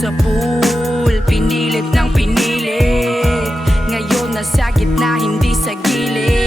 sa pool. Pinilit ng pinilit. Ngayon nasa gitna, hindi sa gilid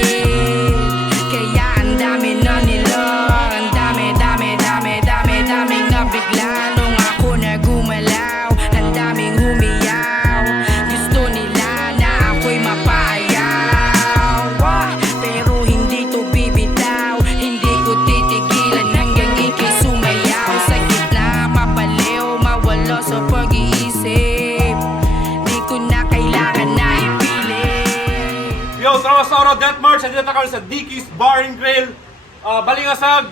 March, andito na sa Dickies Bar and Grill, uh, Balingasag,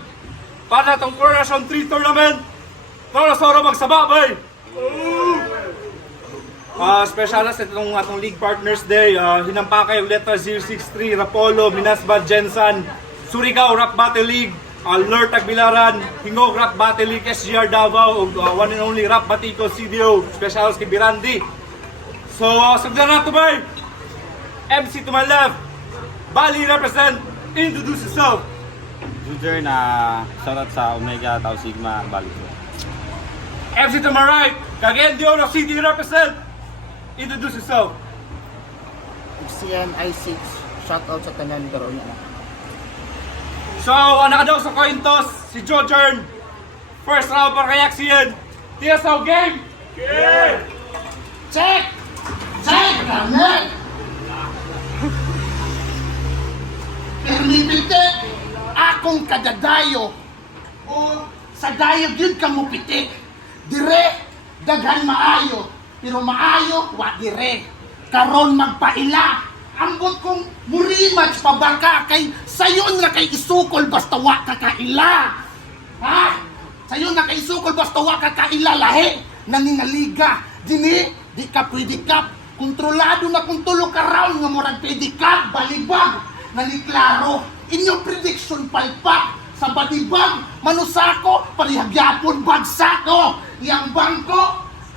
para itong Coronation 3 Tournament. Trawasauro magsaba, boy! Uh, special na sa itong atong league partners day, uh, hinampakay yung letra 063, Rapolo, Minasba, Jensan, Surigao, Rock Battle League, uh, Lure Tagbilaran, Hingog, Rock Battle League, SGR Davao, ug, uh, one and only Rap Batico, CDO, special kay Birandi. So, uh, sagdan na to, boy! MC to my left, Bali represent, introduce yourself. Junior na shoutout sa Omega Tau Sigma balik ko. MC to my right, de Oro City represent, introduce yourself. CNI6, shoutout sa tanan karon na. So, naka daw sa coin toss, si Joe Jern. First round para kay Axian. TSO game! Check! Check! Ramen! Permipite akong kadadayo o sa dayo gyud ka mo pitik. Dire daghan maayo pero maayo wa dire. Karon magpaila ambot kong murimat pa baka kay sayon na kay isukol basta wa ka kaila. Ha? Sayon na kay isukol basta wa ka kaila lahi nangingaliga. Dini di ka pwede kap kontrolado na kung tulo ka round nga murag pwede kap balibag naniklaro inyong prediction palpak sa badibag manusako parihagyapon bagsako. Yang bangko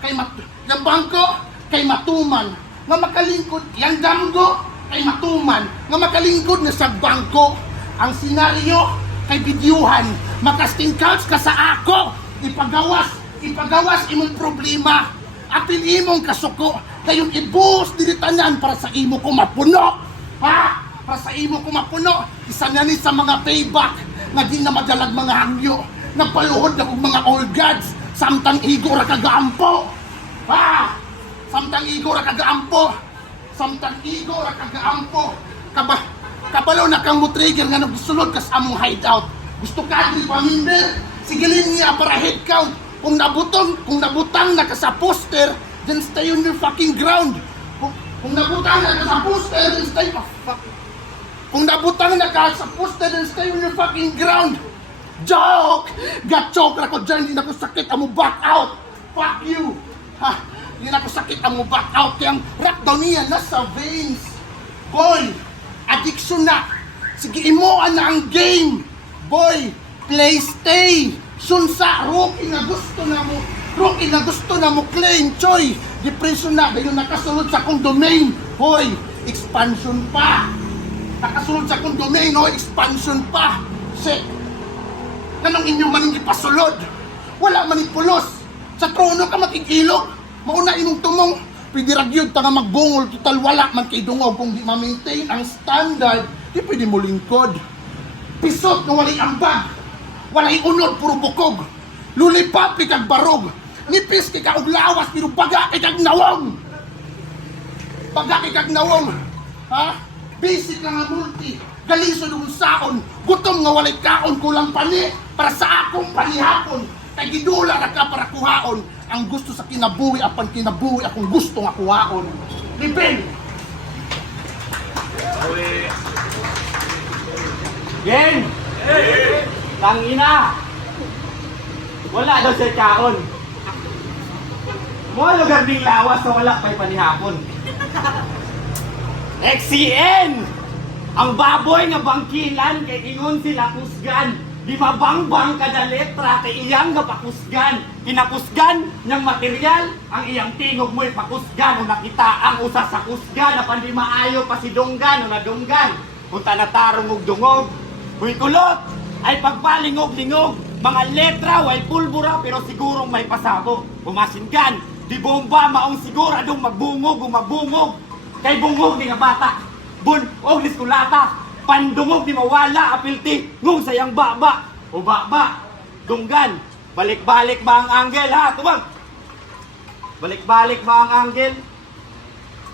kay mat yang bangko kay matuman. Nga makalingkod yang damgo kay matuman. Nga makalingkod na sa bangko. Ang senaryo kay bidyuhan. Makasting couch ka sa ako. Ipagawas ipagawas imong problema. Apil imong kasuko. Kayon ibuhos dili tanan para sa imo ko mapuno. Ha para sa imo ko mapuno isa na ni sa mga payback nga di na madalag mga hangyo. Nagpaluhod na mga old gods. Samtang igo ra kagaampo. Ha? Samtang igo ra kagaampo. Samtang igo ra kagaampo. Kaba kabalo na kang mo-trigger nga nagsulod ka sa among hideout. Gusto ka di paminder sigilin niya para head count. Kung nabutong kung nabutang na ka sa poster then stay on your fucking ground. Kung, kung nabutang na ka sa poster then stay oh, fuck. Kung nabutang na ka sa poster then stay on your fucking ground joke! Gat-joke ra ko dyan hindi na ko sakit amo back out! Fuck you! Ha? Hindi na ko sakit amo back out. Kaya ang rap daw niya nasa veins. Boy addiction na. Sige imoan na ang game. Boy play stay. Sunsa rookie na gusto na mo. Rookie na gusto na mo claim choy. Depression na dayon nakasulod sa kong domain. Boy expansion pa nakasulod sa oh expansion pa shit Ganong inyong maning ipasulod. Wala man pulos. Sa trono ka makikilog. Mauna imong tumong. Pwede ragyod ta nga magbungol. Total wala man kay dungog kung di ma-maintain ang standard. Di pwede mo lingkod. Pisot nga walay ambag. Walay unod, puro bukog. Lulipap kag barog. Nipis kay kag lawas, pero baga kay kag nawong. Baga kay nawong. Ha? Basic lang nga multi. Galisod ng saon. Gutom nga walay kaon kulang pani para sa akong panihapon. Kay gidula na ka para kuhaon. Ang gusto sa kinabuhi apan kinabuhi akong gusto nga kuhaon. Liben! Gen! Tangina! Wala daw siya kaon. Mga lugar ding lawas na wala pa'y panihapon. XCN! Ang baboy nga bangkilan kay ingon sila kusgan. Di mabangbang kada letra kay iyang nga pakusgan. Kinakusgan niyang material ang iyang tingog mo'y pakusgan o nakita ang usa sa kusgan na pandi maayo pa si dunggan o nadunggan. Punta na tarong og dungog. Huy kulot ay pagpalingog-lingog. Mga letra way pulbura pero sigurong may pasabog. Bumasinggan Di bomba maong siguradong magbungog o magbungog. Kay bungog ni nga bata. Bun o ni skulata. Pandungog ni mawala apilti ngung sayang baba. O baba. Dunggan. Balik-balik ba ang anggel ha? Tumang. Balik-balik ba ang anggel?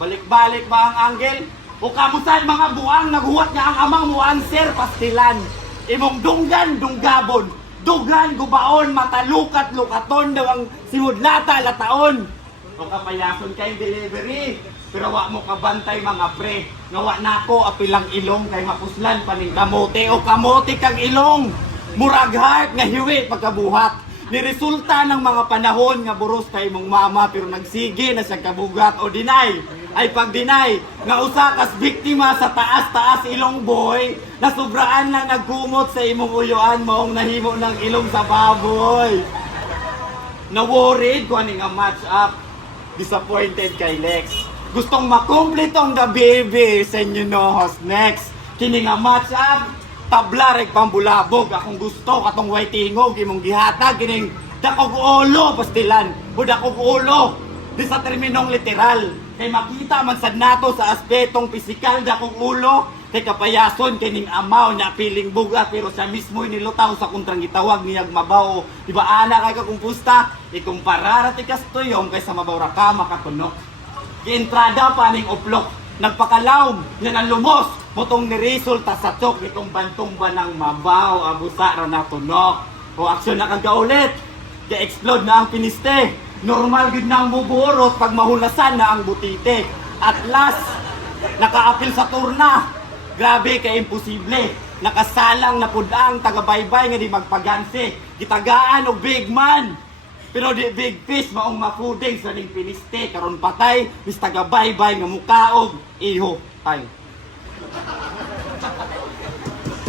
Balik-balik ba ang anggel? O kamusta mga buang naghuwat niya ang amang mo answer pastilan. Imong dunggan dunggabon. Dugan gubaon matalukat lukaton daw ang simudlata lataon. O kapayason kay delivery. Pero wa mo kabantay mga pre. Nga wa nako apilang ilong kay mapuslan paning kamote o kamote kag ilong. Murag heart nga hiwi pagkabuhat. Niresulta ng mga panahon nga buros kay mong mama pero nagsige na sa kabugat o deny ay pag deny nga usa kas biktima sa taas-taas ilong boy na sobraan lang nagkumot sa imong uyuan moong nahimo ng ilong sa baboy. Na worried ko nga match up. Disappointed kay Lex. Gustong makumpletong the baby sa inyo no host. Next. Kini nga match up. Tabla reg pambulabog. Akong gusto katong way tingog imong gihatag kining dakog ulo pastilan. O dakog ulo. Di sa terminong literal. Kay makita man sad nato sa aspetong pisikal dakog ulo. Kay kapayason kining amaw na piling buga pero siya mismo nilutaw sa kontrang gitawag niyag mabaw. Di ba ana kay ka kung pusta ikumpara ti kastuyom kaysa mabaw ra ka makatunok Gientrada pa ning uplok. Nagpakalawm, yan ang lumos. Mutong niresulta sa tok itong bantong ba ng mabaw, abusa ra na tunok. O aksyon na kagaulit. Ga-explode na ang piniste. Normal gid na ang buburot pag mahulasan na ang butite. At last, nakaapil sa turna. Grabe kay imposible. Nakasalang na pudang taga-baybay nga di magpaganse. Gitagaan og big man. Pero di big fish maong mapuding sa ning piniste karon patay bis taga-baybay nga mukaog iho tay.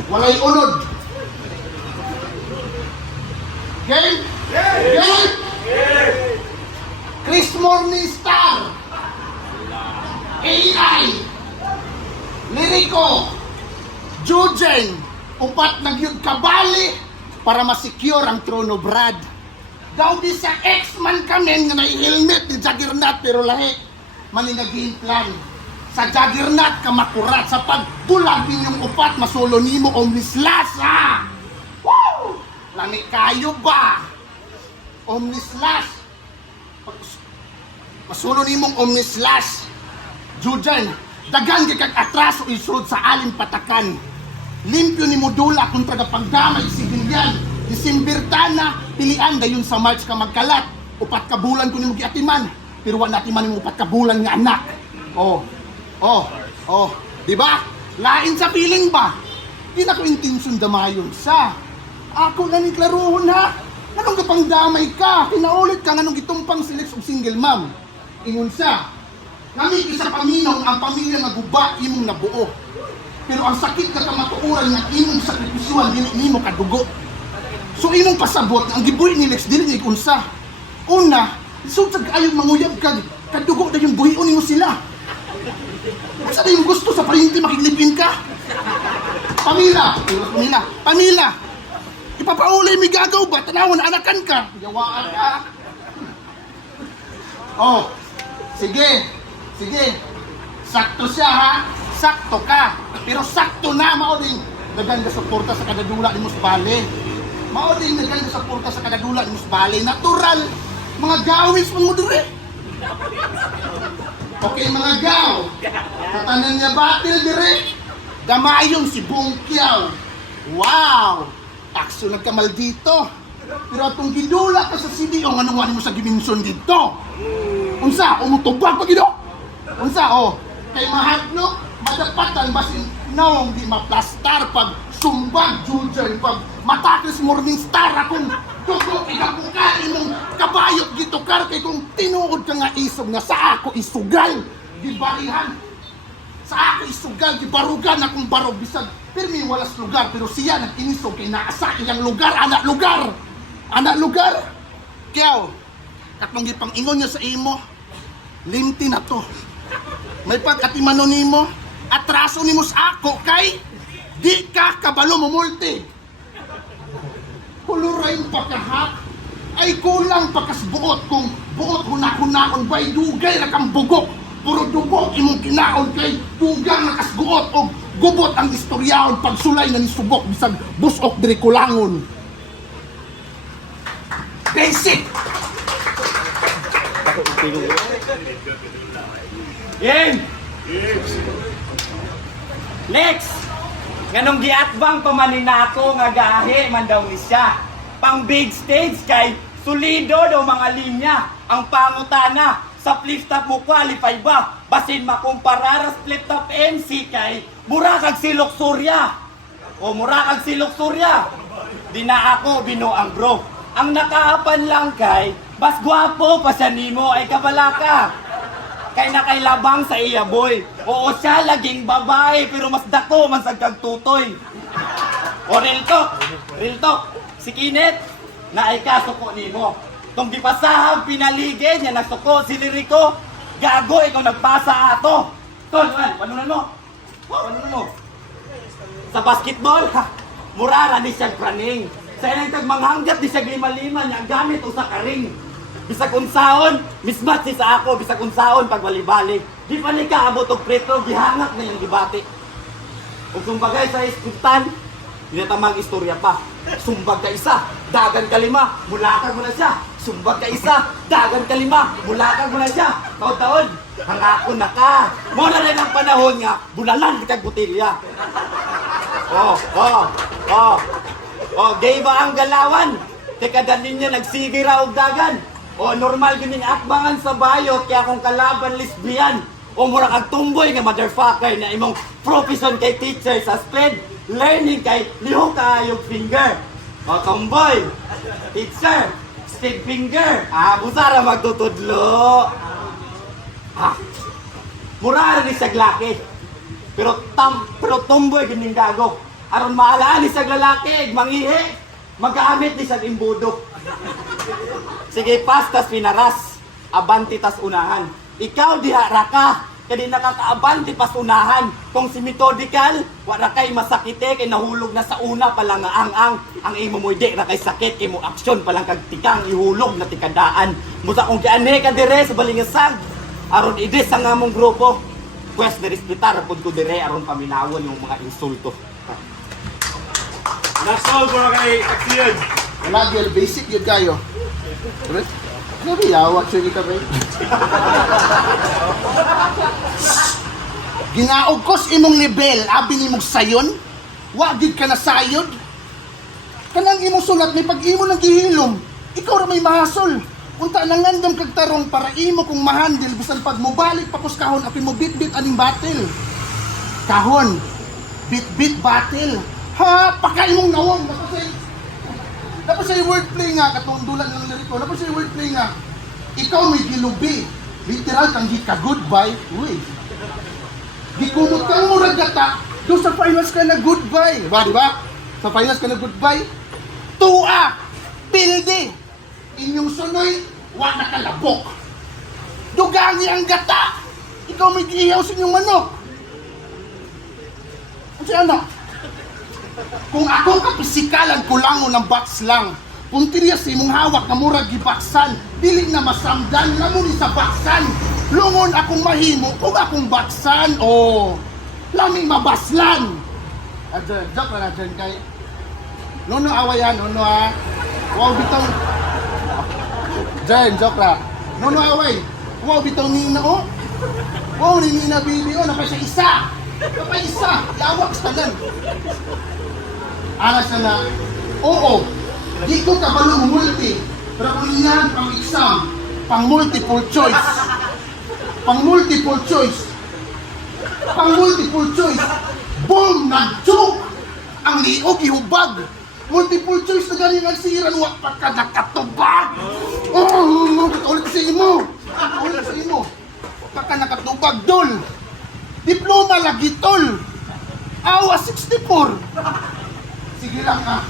Walay unod. Game? Game? Chris Morning Star. AI. Lirico. Jujen. Upat nagyud kabali para masecure ang trono Brad. Daw di sa X-Man kami nga nai-helmet ni Juggernaut pero lahi. Maninagin plan. Sa Juggernaut ka makurat sa pagbulag ninyong upat masulo nimo Omnislas ha! Woo! Lami kayo ba? Omnislas. Masulo nimong Omnislas. Jujan, dagan kag atraso isod sa alim patakan. Limpyo ni Modula kung taga pagdamay sibilyan. Disimbirtana, pilian dayon sa March ka magkalat. Upat ka bulan ko nimo giatiman. Pero wa natiman nimo upat ka bulan nga anak. Oh. Oh. Oh. Di ba? Lain sa piling ba? Di na ko intensyon damayon sa. Ako na ni klaruhon ha. Anong kapang damay ka? Pinaulit ka nga nung gitumpang si Lex og single mom. Ingon sa. Nami isa paminong ang pamilya nga guba imong nabuo. Pero ang sakit nga kamatuuran nga imong sakripisyuhan dili nimo kadugo. So imong pasabot ang gibuhi ni Lex dili ni unsa. Una, isod sa ayong manguyab kag kadugo na yung buhion nimo sila. Unsa yung gusto sa parinti makiglipin ka? Pamila, pamila, pamila. Ipapaulay mi gagaw ba? Tanawon anakan ka. Yawaan ka. Oh, sige. Sige. Sakto siya ha. Sakto ka. Pero sakto na mao ding dagan ka suporta sa kadadula ni Musbale. Mao ding dagan ka suporta sa kadadula ni Musbale. Natural. Mga gawis mo mo dire. Okay mga gaw. Katanan niya batil dire. Damayong si Bungkyaw. Wow! Akso nagkamal dito. Pero atong gidula ka sa CD o anong wani mo sa giminson dito. Unsa, umutubag pa gido. Unsa, oh. Kay mahadlo, madapatan basin nawang di maplastar pag sumbag jujan pag matakis morning star akong dugo ikabukain mong kabayot gito kar kay kung tinuod ka nga isog nga sa ako isugal. Gibarihan. Sa ako isugal gibarugan akong barog bisag. Pirmi walas lugar pero siya nag-inisog kay naasa iyang lugar anak lugar. Anak lugar. Kyaw katong gipang-ingon niya sa imo limti na to. May pagkatimano nimo atraso nimo sa ako kay di ka kabalo mo multi Kuluray pa ka ha? Ay kulang pagkasbuot kung buot hunakon-nakon bay dugay ra kang bugok puro dugok imong kinaon kay dugang nakasbuot og gubot ang istoryaon pagsulay nga nisubok bisag busok diri kulangon. Basic! Game! Next! Nganong giatbang pamanin nako nga gahe man daw ni siya. Pang big stage kay solido daw mga linya. Ang pangutana sa flip top mo qualify ba? Basin makumpara sa flip top MC kay mura kag silok surya. O mura kag silok surya. Di na ako binuang bro. Ang nakaapan lang kay mas gwapo pa siya nimo ay kabalaka kay nakailabang sa iya boy. Oo siya laging babae pero mas dako man sa kagtutoy. O real talk, real talk. Si Kinet, na ay kasuko nimo. Tong gipasahag pinaligid niya nagsuko si Lirico. Gago ikaw nagpasa ato. Tol, panunan mo. Panunan mo. Sa basketball, ha, murara ni siya praning. Sa ilang tagmanghanggat di siya lima-lima niya gamit o sa karing. Bisag unsaon, mismatch sa ako, bisag unsaon pag walibali. Di pa ni kaabot og preto, gihangat na yung debate. Kung sumbagay sa iskutan, tinatamang istorya pa. Sumbag ka isa, dagan ka lima, mulakag mo na siya. Sumbag ka isa, dagan ka lima, mulakag mo na siya. Taon-taon, hangako na ka. Muna rin ang panahon nga, bulalan kita butilya. Oh, oh, oh. Oh, gay ba ang galawan? Teka dalin niya nagsige raw og dagan. O normal gining akbangan sa bayot kaya kung kalaban lesbian. O mura kag tumboy nga motherfucker na imong profession kay teacher sa spread learning kay liho kayog finger. O tomboy, teacher, stick finger. Ah, busara magtutudlo. Ah, mura ni sa glaki. Pero tam pero tomboy gining gago. Aron maalaan ni sa lalaki, mangihi, magamit ni sa imbudo. Sige, pastas pinaras. Abanti tas unahan. Ikaw diha ra ka. Kadi nakakaabanti pas unahan. Kung si methodical, wala kay masakite kay nahulog na sa una pa lang nga ang-ang. Ang imo mo di ra kay sakit imo aksyon pa lang kag tikang ihulog na tikadaan. Musa kung gianhe ka dire sa balingasag. Aron idis ang among grupo. Pwes na respetar pud ko dire aron paminawon yung mga insulto. Nasol ko na kay Axion. Wala gyud basic yun kayo Diba? Grabe, yawa actually ka ba? Ginaog ko sa imong level, abi ni mong sayon, wa gid ka na sayod. Kanang imong sulat ni pag imo nang gihilom, ikaw ra may mahasol. Unta nang ngandom kag tarong para imo kung mahandle bisan pag mobalik pa kus kahon apin mo bit-bit aning battle. Kahon, bit-bit battle. Ha, paka imong nawong tapos sa wordplay nga, katong dulan ng liriko, tapos sa wordplay nga, ikaw may gilubi. Literal kang gika goodbye. Uy. Gikumot kang murag gata, do sa finals ka na goodbye. Diba, di ba? Sa finals ka na goodbye. Tua! Pilde! Inyong sunoy, wa na kalabok. Dugangi ang gata! Ikaw may giihaw sa inyong manok. Ano ano? Kung ako kapisikalan kulangon ng box lang, puntirya sa imong hawak na murag gibaksan, dili na masamdan lamon ni sa baksan. Lungon akong mahimo kung akong baksan. Oh, laming mabaslan. Adyan, joke na dyan kay. Nono awayan, nono ha. Wow, bitong. Dyan, joke na. Nono away. Wow, bitong nina oh. Wow, ni Nina baby oh, napay siya isa. Napay isa. Yawak sa tanan. Ara siya na, oo, di ko kabalo multi, pero kung yan pang exam, pang multiple choice, pang multiple choice, pang multiple choice, boom, nag-joke, ang liog, ihubag, multiple choice na galing ang siran, wak pa ka nakatubag, oh, ulit sa imo, ulit sa imo, wak ka nakatubag, dol, diploma lagi, tol, awa 64, Sige lang ka.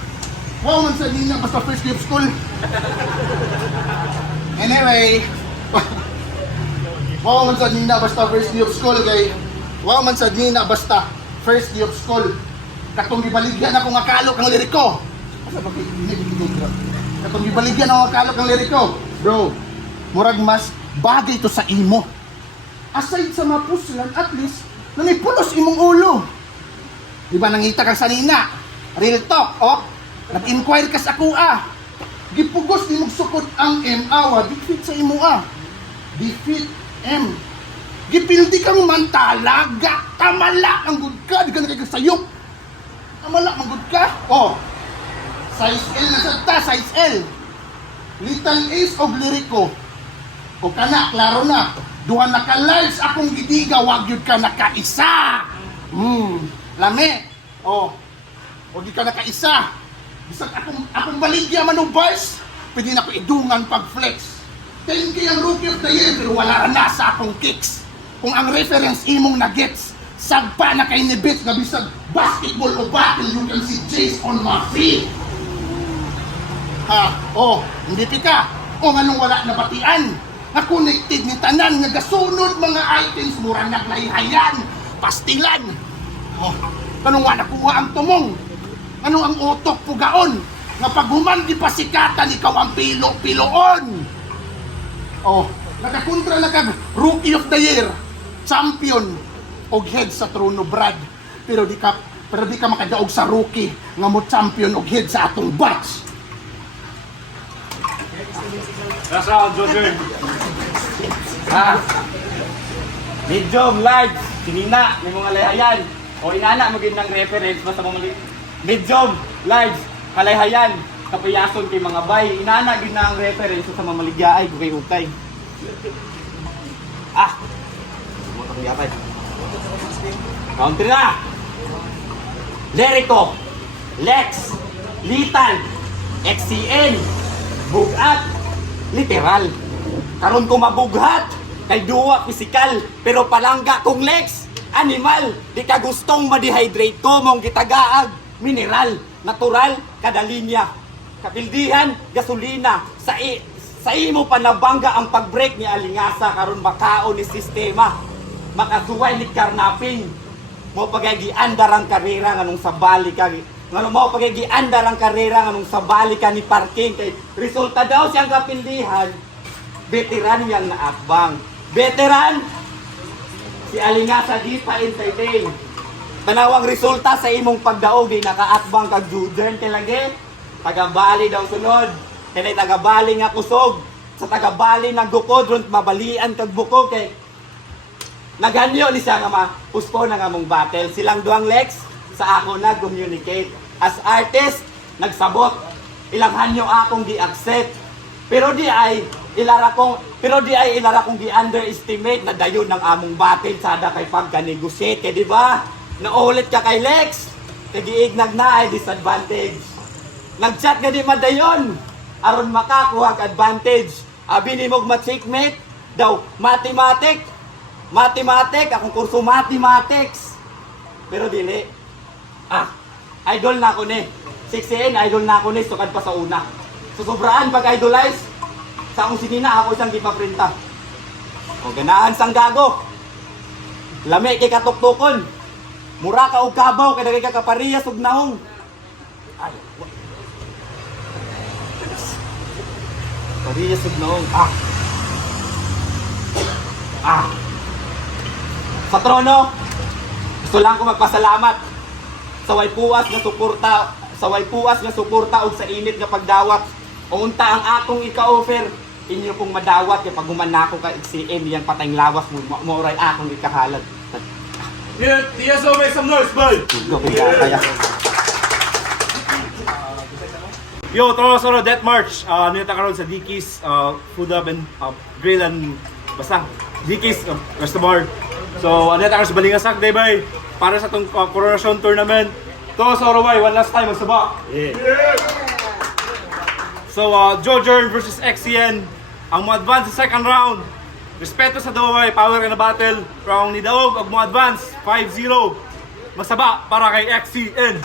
Wow man sa nina basta first of school. Anyway. wow man sa nina basta first of school kay wow man sa nina basta first of school. Katong gibaligyan ako nga kalok ang liriko. Asa ba kay Katong gibaligyan ang kalok ng liriko. Bro, murag mas bagay to sa imo. Aside sa mapuslan, at least, nangipulos imong ulo. Di ba nangita kang sanina? Real talk, oh. Nag-inquire ka sa kuha. Gipugos ni mong sukod ang M awa, defeat sa imo ah. Defeat M. Gipildi kang mantalaga, tamala ang good ka, di ka nakikasayok. Tamala ang good ka. Oh, size L na sa ta, size L. Little Ace of Lirico. O kana, klaro na. Duha na ka lives akong gidiga, wag yun ka nakaisa. Hmm, lami. Oh, wag yun ka nakaisa. Bisag akong, akong baligya man ng bars, pwede na ko idungan pag flex. 10k ang rookie of the year, pero wala na sa akong kicks. Kung ang reference imong na gets, sagpa na kay ni Bits nga bisag basketball o battle, you can see Jace on my feet. Ha, oh, hindi pika. O nga nung wala na batian. Na connected ni tanan nga gasunod mga items mura naglayhayan, pastilan. Oh, kanong nga nakuha ang tumong. Ano ang utok pugaon? Nga pag humandi pa sikatan, ikaw ang pilo-piloon. Oh, nakakontra na kag Rookie of the Year, champion og head sa trono Brad. Pero di ka pero di ka makadaog sa rookie nga mo champion og head sa atong batch. Last round, Jojo. Ha? Medium, large, sinina, may mga layhayan. O inana, maging ng reference, basta mamali. Medium, large, kalayhayan, kapayason kay mga bay. Inana, gid na ang reference sa mamaligyaay, gugay-ugay. Ah! Bumutang yapay. Country na! Lerico, Lex, Litan, XCN, Bugat, literal. Karon ko mabughat, kay duwa pisikal, pero palangga kong Lex, animal, di ka gustong ma-dehydrate ko mong gitagaag, mineral, natural, kada linya. Kapildihan, gasolina, sa i sa imo panabangga ang pag-break ni Alingasa karon makaon ni sistema. Makasuway ni karnaping. Mo pagagi andar ang karera nganong sa bali ka ngano mo pagagi andar ang karera nganong sa bali ka ni parking kay resulta daw siyang kapildihan veteran yang naakbang. Veteran si Alingasa di pa entertain. Tanawang resulta sa imong pagdaog di nakaatbang kag Judern kay lagi taga-bali daw sunod. Kay taga-bali nga kusog. Sa taga-bali nga gukod ron mabalian kag buko kay Naganyo ni siya nga ma-puspon na nga mong battle. Silang duang Lex sa ako nag-communicate. As artist, nagsabot. Ilang hanyo akong gi-accept. Pero di ay ilara kong pero di ay ilara kong gi-underestimate na dayon ng among battle sada kay pagka-negotiate, di ba? Naulit ka kay Lex. Kay giignag na ay disadvantage. Nag-chat nga di madayon. Aron makakuha ka advantage. Abi ni mog ma-checkmate daw mathematic. Mathematic, akong kurso mathematics. Pero dili. Ah, idol na ako ni. 6 idol na ako ni, sukad pa sa una. So sobraan pag idolize, sa akong sinina ako isang gipaprinta. O ganahan sang gago. Lami kay katuktukon. Mura ka og kabaw kay dagay ka kaparehas ug naong. Ay. Parehas ug naong. Ah. Ah. Sa trono, gusto lang ko magpasalamat sa way puwas nga suporta sa way puwas nga suporta ug sa init nga pagdawat. Unta ang akong ika-offer inyo pong madawat kay pag humanako ka XCM yang patayng lawas mo- mo oray akong ikahalag. Yeah, TSO, make some noise, boy! Yo, tara sa Death March. Uh, nita karon sa Dickies, uh, Food Hub and uh, Grill and basta Dickies uh, Restaurant. So, ano karon sa Balingasak day bay para sa tong uh, coronation tournament. To sa Oroway, one last time magsaba. Yeah. So, uh, Joe Jordan versus XCN ang mo advance sa second round. Respeto sa daway, power na battle. Round ni Daog, og mo advance 5-0. Masaba para kay XCN.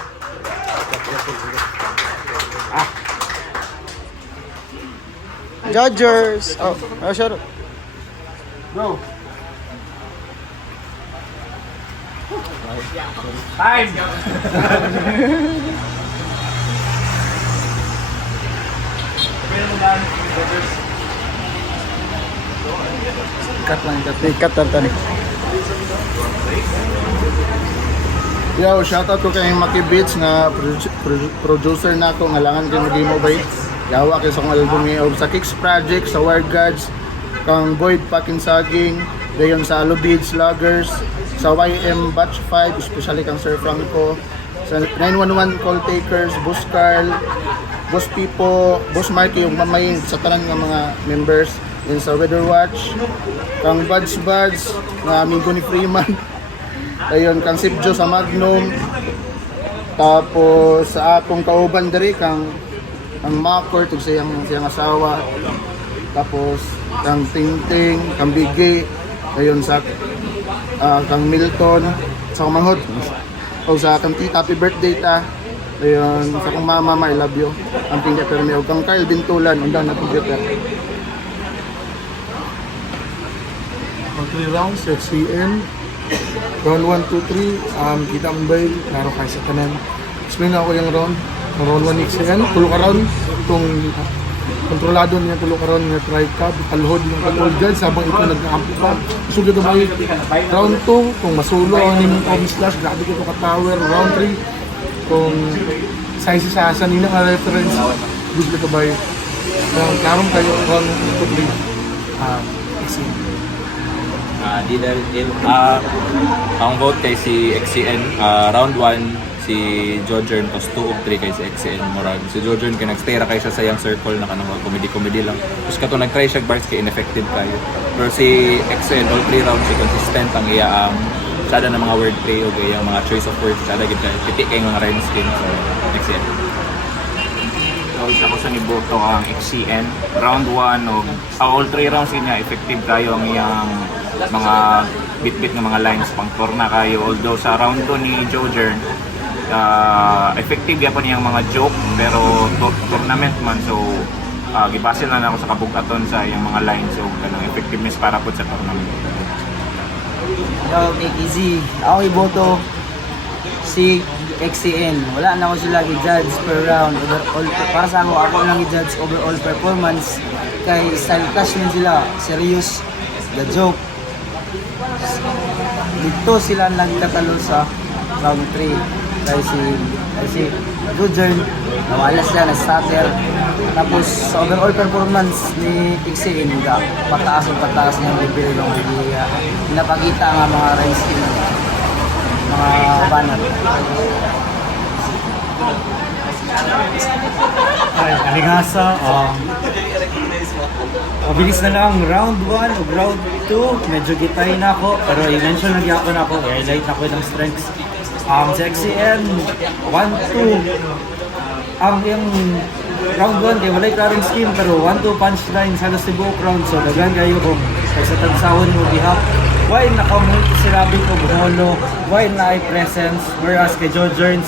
Dodgers. Oh, oh, shut up. Bro. Time! I-cut lang, i-cut. I-cut lang tani. Yo, shoutout ko kay Maki Beats nga produ- produ- producer na ako nga langan kay Maging Mobile. Yawa kay sa akong album ni sa Kicks Project, sa Wild Gods, kang Boyd Pakin Saging, dayon sa Alubids Loggers, sa YM Batch 5, especially kang Sir Franco, sa 911 Call Takers, Boss Carl, Boss Pipo, Boss Marky, yung mamay sa tanan nga mga members, yun sa Weather Watch, kang Buds Buds, nga amigo ni Freeman, Ayun, kang Sipjo sa Magnum. Tapos sa akong kauban diri kang ang Makor tug siyang siyang asawa. Tapos kang Tingting, kang Bigay. Ayun sa ah, kang Milton sa manghod. O sa kang tita, happy birthday ta. Ayun, sa akong mama, I love you. Ang pinga pero kang Kyle Bintulan, undan na pinga on three rounds at CN. Round 1, 2, 3, um, bail, laro kayo sa tanan. Explain ako yung round. Round 1 XN, tulo ka round. Itong kontrolado niya tulo ka round nga try cab, kalhod yung control judge habang ito nag-ampi pa. Sugod na ba Round 2, kung masulo ang yung home slash, grabe ko ka tower. Round 3, kung size sa asa nila nga reference, gusto ka ba yun. Karon kayo, round 2, 3, uh, Di dahil il, ah, ang vote kay si XCN, ah, round 1 si Jojern tapos 2 ug 3 kay si XCN murag si Jojern kay nagstay ra kay siya sa yang circle na kanang comedy comedy lang. Tapos kato nag-try siya bars kay ineffective kayo pero si XCN all 3 rounds si consistent ang iya ang sada na mga wordplay o iyang mga choice of words sada gid kay piti kay mga rhyme scheme so XCN Round ako sa niboto ang XCN. Round 1 o all three rounds niya effective kayo ang iyang mga bit-bit ng mga lines pang torna kayo. Although sa round 2 ni Jojern, uh, effective yapon niyang mga joke pero to- tournament man so uh, gibase na ako sa kabugaton sa iyang mga lines so kanang effectiveness para po sa tournament. Yo, take easy. Ako iboto si XCN. Wala na ako sila i-judge per round. Overall, para sa ako, ako lang i-judge overall performance. Kay style clash sila. Serious. The joke. Dito sila nagtatalo sa round 3. Kay si, kay si Rujern, nawala siya, na-stutter. Tapos sa overall performance ni XCN, ga, pataas ang pataas ng level ng uh, napakita nga mga team mga banat. Ay, alingasa. Um, mabilis na lang round 1 o round 2. Medyo gitay na ako. Pero i-mention lagi ako na ako. I-highlight na ako ng strengths. Um, sa XCN, 1-2. Ang yung round 1 kay walay klaring scheme pero 1-2 punchline sa si buok round. So dagan kayo kung sa tagsawon mo bihap. Why nakamulti si Rabin o Buholo? Why na ay presence? Whereas kay Joe Jones,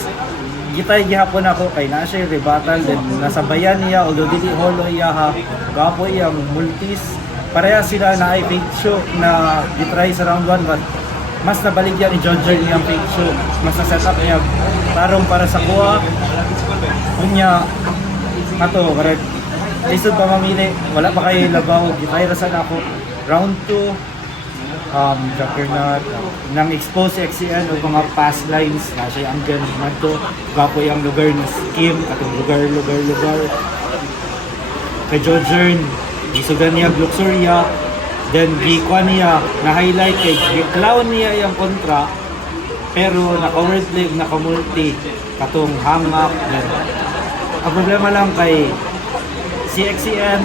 gitay gihapon ako kay na siya rebuttal din nasabayan niya although dili holo iya ha gapo iya multis. Pareha sila na ay fake show na gitry sa round 1 but mas nabaligyan ni John Joy niyang fake show. Mas na set up niya tarong para sa kuha. Unya ato correct. Lisod pa mamili? Wala pa kay labaw. Gitay ra sa ako. Round 2 um, Juggernaut, nang expose XCN o mga pass lines na siya ang gan nagto gapo yung lugar na scheme atong lugar lugar lugar. Kay Jojern isugan niya Luxuria then gikuha niya na highlight kay clown niya yung kontra pero naka word leg naka multi katong hang ang problema lang kay si XCN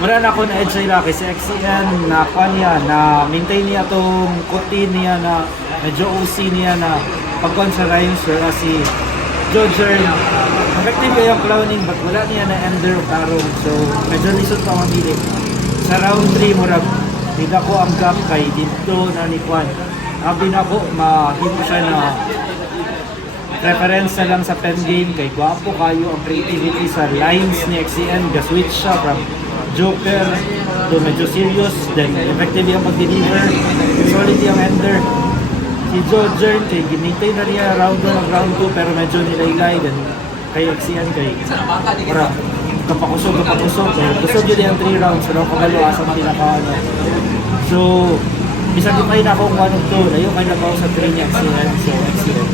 wala na ako na edge sa ila kay si XCN na kuha niya na maintain niya tong kuti niya na medyo OC niya na pagkon sa rhymes whereas si Jodger effective kayo clowning but wala niya na ender of tarong so medyo lisod pa mamili sa round 3 murag hindi ko ang gap kay dito na ni Kwan. Abi na ko, mahimo siya na reference na lang sa pen game kay gwapo kayo ang creativity sa lines ni XCN ga-switch siya from Joker. To medyo serious. Then effective yung pag-deliver solid yung ender. Si Jojern kay ginitay na niya round 1 ng round 2 pero medyo nilaylay. Then kay XCN kay para kapakusog kapakusog. Pero kusog yun yung 3 rounds pero kabalo asang pinaka ano So, bisag yung kayo na akong 1 of 2, layo kayo na ako sa 3 niya, XCN, so XCN.